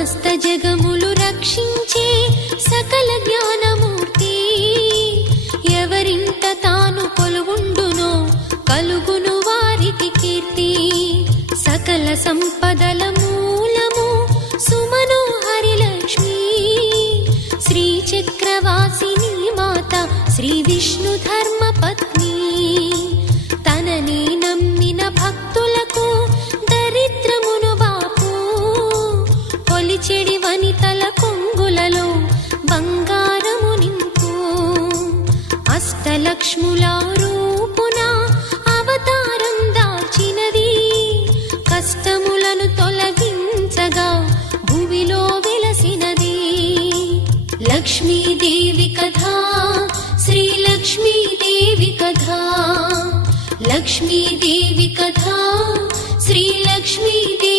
సమస్త జగములు రక్షించే సకల జ్ఞానమూర్తి ఎవరింట తాను కొలువుండునో కలుగును వారికి కీర్తి సకల సంపదల మూలము సుమనోహరి లక్ష్మి శ్రీ చక్రవాసిని మాత శ్రీ విష్ణు ధర్మ పత్ని తనని నమ్మిన భక్తులకు దరిద్రమును బాపు కొలిచెడి వనితల కొంగులలో బంగారము నింపు అష్టలక్ష్ముల రూపున అవతారం దాల్చినది కష్టములను తొలగించగా భూమిలో వెలసినది లక్ష్మీదేవి కథా శ్రీ లక్ష్మీదేవి కథా లక్ష్మీదేవి కథా శ్రీ లక్ష్మీదేవి